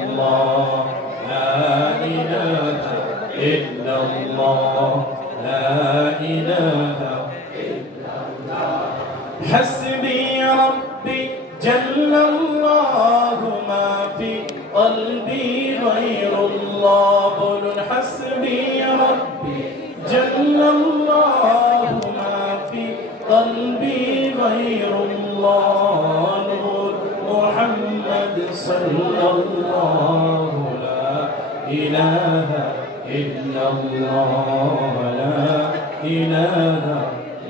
illallah, la ilaha illallah, la ilaha illallah. Hasbi rabbi jallallahu ma fi qalbi ghayrullah. Bolun hasbi rabbi jallallahu ma fi qalbi ghayrullah. Nur Muhammad sallallahu la ilaha illallah, la ilaha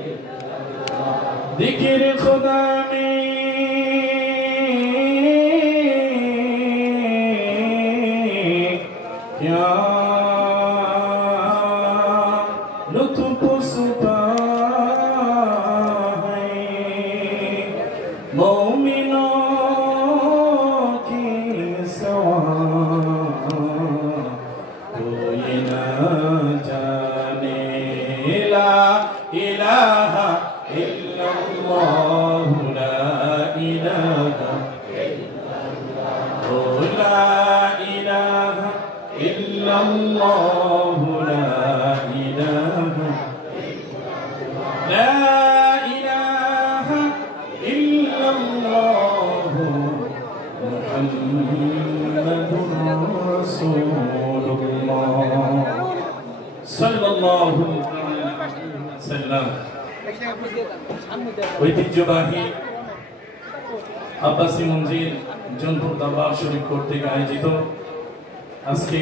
illallah. Dhikr Khuda mein kya lutf suba hai, mu'minon ki sawa koi na jane. La ilaha illallah, la ilaha illallah, la ilaha illallah, la ilaha la ilaha illallah, Muhammadur Rasulullah sallallahu alaihi wasallam। ঐতিহ্যবাহী আব্বাসী মঞ্জিল জৌনপুর দরবার শরীফ কর্তৃক আয়োজিত আজকে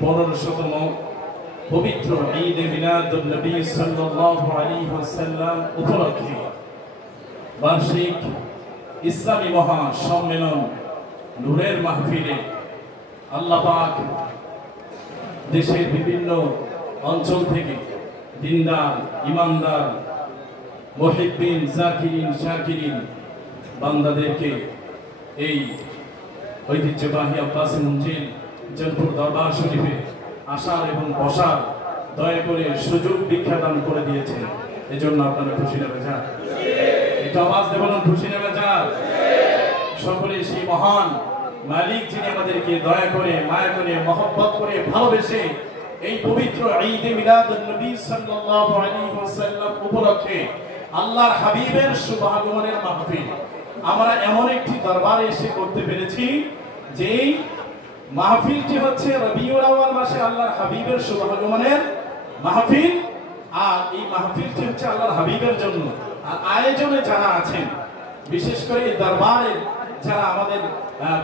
1500তম পবিত্র ঈদ এ মিলাদুন নবী সাল্লাল্লাহু আলাইহি ওয়াসাল্লাম উপলক্ষে বার্ষিক ইসলামী মহা সম্মেলন নূরের মাহফিলে আল্লাহ পাক দেশের বিভিন্ন অঞ্চল থেকে দিনদার, ইমানদার, মুহিব্বিন, জাকিরিন, শাকিরিন বান্দাদেরকে এই ঐতিহ্যবাহী আব্বাসী মঞ্জিল জৌনপুর দরবার শরীফে আসার এবং বসার দয়া করে সুযোগ ভিক্ষা দান করে দিয়েছেন। এজন্য আপনারা খুশি নেবে যান, একটু আওয়াজ দেবেন, খুশি নেবে যান। সকলে সেই মহান মালিক যিনি আমাদেরকে দয়া করে, মায়া করে, মহব্বত করে, ভালোবেসে এই পবিত্র ঈদ এ মিলাদুন নবী সাল্লাল্লাহু আলাইহি ওয়াসাল্লাম উপলক্ষে আল্লাহর হাবিবের শুভ আগমনের মাহফিল আমরা এমন একটি দরবারে এসে করতে পেরেছি যে মাহফিলটি হচ্ছে রবিউল আউয়াল মাসে আল্লাহর হাবিবের শুভ আগমনের মাহফিল। আর এই মাহফিলটি হচ্ছে আল্লাহর হাবিবের জন্য। আর আয়োজনে যারা আছেন, বিশেষ করে এই দরবারে যারা আমাদের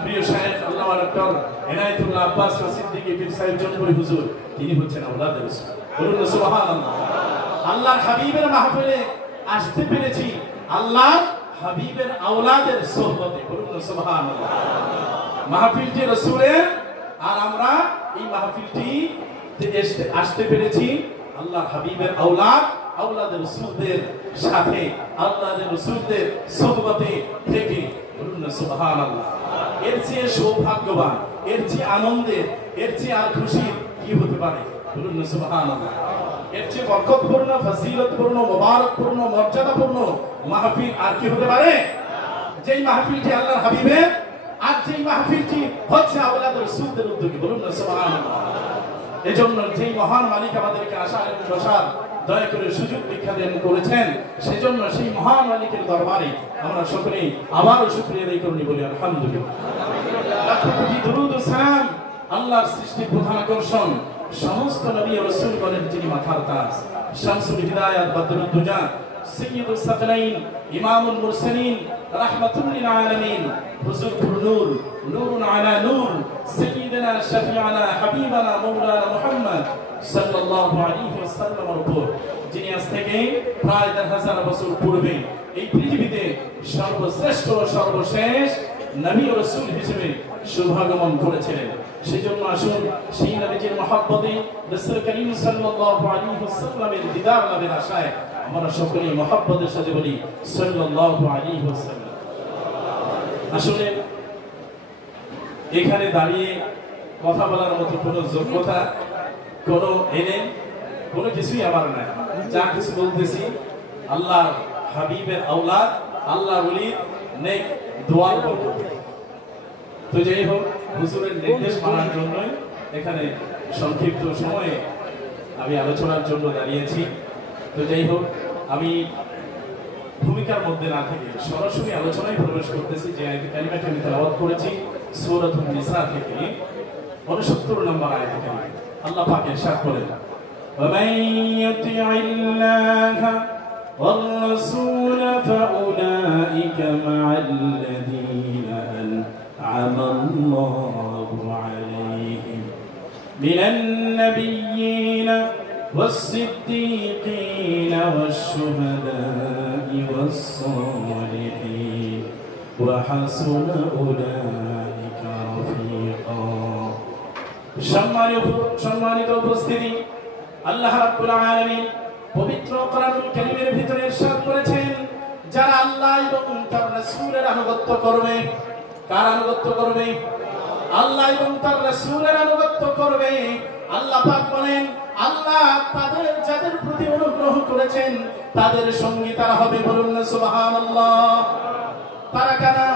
প্রিয় শায়েখ আল্লামা ডক্টর এনায়েতুল্লাহ আব্বাস সিদ্দিকী পীর সাহেব জৌনপুরী হুজুর, তিনি হচ্ছেন আওলাদে রাসূল। বলুন সুবহানাল্লাহ। আল্লাহর হাবিবের মাহফিলে আসতে পেরেছি আল্লাহর হাবিবের আওলাদের সোহবতে। বলুন সুবহানাল্লাহ। মাহফিলটি রাসূলের, আর আমরা এই মাহফিলটি আসতে পেরেছি আল্লাহর হাবিবের আওলাদের রাসূলদের সাথে, আল্লাহর রাসূলদের সোহবতে থেকে। বলুন সুবহানাল্লাহ। এর চেয়ে সৌভাগ্যবান, এর চেয়ে আনন্দের, এর চেয়ে আর খুশির কি হতে পারে? বলুন সুবহানাল্লাহ। এর চেয়ে বরকতপূর্ণ, ফজিলতপূর্ণ, মুবারকপূর্ণ, মর্যাদাপূর্ণ মাহফিল আর কি হতে পারে? যেই মাহফিলটি আল্লাহর হাবিবের, আর যেই মাহফিলটি হচ্ছে আওলাদের রাসূলদের উদ্যোগে। বলুন সুবহানাল্লাহ। এজন্য যেই মহান মালিক আমাদেরকে আসার এবং বসার দয়া করে সুযোগ ভিক্ষা দান করেছেন, সেজন্য সেই মহান মালিকের দরবারে আমরা সকলেই আবারও শুকরিয়া আদায় করি, বলি আলহামদুলিল্লাহ। লাখ কোটি দরুদ ও সালাম আল্লাহর সৃষ্টির প্রধান আকর্ষণ, সমস্ত নবী ও রাসূলগণের যিনি মাথার তাজ, শামসুল হিদায়াত, বদরুদ দুজা, সাইয়্যিদুস সাকলাইন, ইমামুল মুরসালিন, রাহমাতুল লিল আলামিন, হুজুর নূর, নূরুন আলা নূর, সাইয়্যিদুনা শাফিউনা হাবিবানা মাওলানা মুহাম্মদ সাল্লাল্লাহু আলাইহি ওয়াসাল্লামের উপর, যিনি আজ থেকে প্রায় 1000 বছর পূর্বে এই পৃথিবীতে সর্বশ্রেষ্ঠ ও সর্বশেষ নবী ও রাসূল হিসেবে শুভাগমন করেছিলেন। সেজন্য আসুন সেই নবীজির মহব্বতে, রাসূল করিম সাল্লাল্লাহু আলাইহি ওয়াসাল্লামের দিদার লাভের আশায় আমরা সকলেই মহব্বতের সাথে বলি সাল্লাল্লাহু আলাইহি ওয়াসাল্লাম। আসলে এখানে দাঁড়িয়ে কথা বলার মতো কোনো যোগ্যতা, কোনো কোনো কিছুই আমার নাই। যা কিছু বলতেছি আল্লাহ হাবিবের আওলাদ, আল্লাহ ওলির নেক দোয়ার বরকত। তো যাই হোক, হুজুরের নির্দেশ মানার জন্যই এখানে সংক্ষিপ্ত সময়ে আমি আলোচনার জন্য দাঁড়িয়েছি। তো যাই হোক, আমি ভূমিকার মধ্যে না থেকে সরাসরি আলোচনায় প্রবেশ করতেছি। যে কালিমাটি আমি তেলাওয়াত করেছি সূরাতুন নিসা থেকে 69 নম্বর আয়াত থেকে। আল্লাহ পাক ইরশাদ করেন, ومن يطع الله والرسول فأولئك مع الذين أنعم الله عليهم من النبيين والصديقين والشهداء والصالحين وحسن أولئك رفيقا। সম্মানিত উপস্থিতি, আল্লাহ রাব্বুল আলামিন পবিত্র কোরআনুল কারীমের ভিতরে ইরশাদ করেছেন, যারা আল্লাহ এবং তার রাসূলের আনুগত্য করবে। কার আনুগত্য করবে? আল্লাহ এবং তার রাসূলের আনুগত্য করবে। আল্লাহ পাক বলেন, আল্লাহ তাদের যাদের প্রতি অনুগ্রহ করেছেন তাদের সঙ্গী তারা হবে। বলুন না সুবহানাল্লাহ। তারা কারা?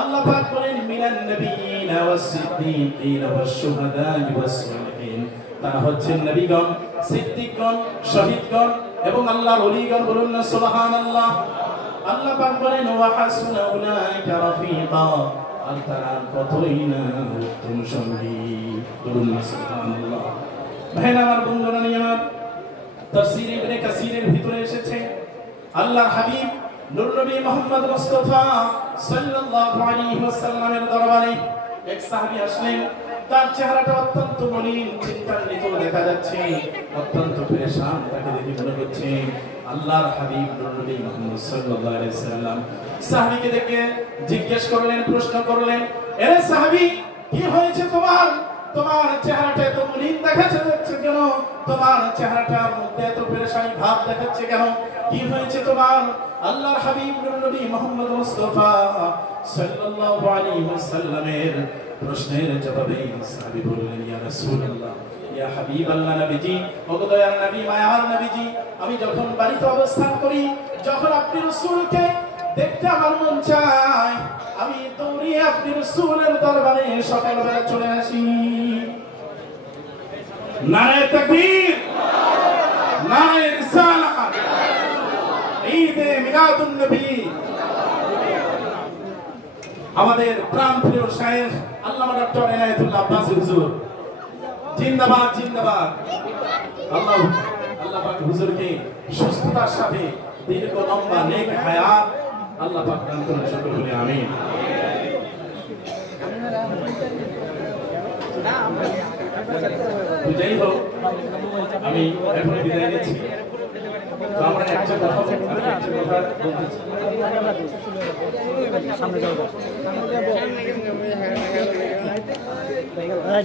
আল্লাহ পাক বলেন, মিনান নবিয়িনা ওয়াস সিদ্দীকিনা ওয়াস শুহাদা'i ওয়াস সালিহিন। তারা হচ্ছেন নবীগণ, সিদ্দিকগণ, শহীদগণ এবং আল্লাহর ওলিগণ। বলুন না সুবহানাল্লাহ। আল্লাহ পাক বলেন, ওয়া হাসুনা উলাইকা রাফিকা। আর তারা কতই না উত্তম সঙ্গী। বলুন না সুবহানাল্লাহ। ভাইরা আমার, বন্ধুরা আমার, তাফসীর ইবনে কাসীরের ভিতরে এসেছে, আল্লাহর হাবিব নূর নবী মুহাম্মদ মুস্তাফা সাল্লাল্লাহু আলাইহি ওয়াসাল্লামের দরবারে এক সাহাবী আসলেন। তার চেহারাটা অত্যন্ত মলিন, চিন্তান্বিত দেখা যাচ্ছে, অত্যন্ত পেরেশান। তাকে দেখে মনে হচ্ছে আল্লাহর হাবিব নূর নবী মুহাম্মদ সাল্লাল্লাহু আলাইহি ওয়াসাল্লাম। সাহাবীকে দেখে জিজ্ঞেস করলেন, প্রশ্ন করলেন, এ সাহাবী, কি হয়েছে তোমার? তোমার চেহারাটা এত মলিন দেখা যাচ্ছে কেন? তোমার চেহারাটার মধ্যে এত পেরেশানি ভাব দেখাচ্ছে কেন? কি হয়েছে তোমার? আল্লাহর হাবিব নূর নবী মুহাম্মদ মুস্তাফা সাল্লাল্লাহু আলাইহি ওয়াসাল্লামের প্রশ্নের জবাবে সাহাবী বললেন, ইয়া রাসূলুল্লাহ, ইয়া হাবিবাল্লাহ, নবীজি, ওগো দয়ার নবী, মায়ার নবীজি, আমি যখন বাড়িতে অবস্থান করি, যখন আপনি রাসূলকে দেখতে আমার মন চায়, আমি দৌড়িয়ে আপনি রাসূলের দরবারে সকালবেলা চলে আসি। নারে তাকবীর, নারে রিসালাত, ঈদে মিলাদুন নবী। আমাদের প্রাণপ্রিয় শায়েখ আল্লামা ডক্টর ইনায়েতুল্লাহ আব্বাসী হুজুর জিন্দাবাদ, জিন্দাবাদ। আল্লাহ পাক হুজুরকে সুস্থতার সাথে দীর্ঘ লম্বা নেক হায়াত আল্লাহ পাক দান করুন, সকলে বলি আমিন। যাই হোক, আমি এখন বিদায় নিচ্ছি। তো আমরা একটা কথা বলতেছি, সামনে যাবো,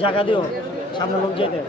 জায়গা দিও, সামনে লোক যেতে।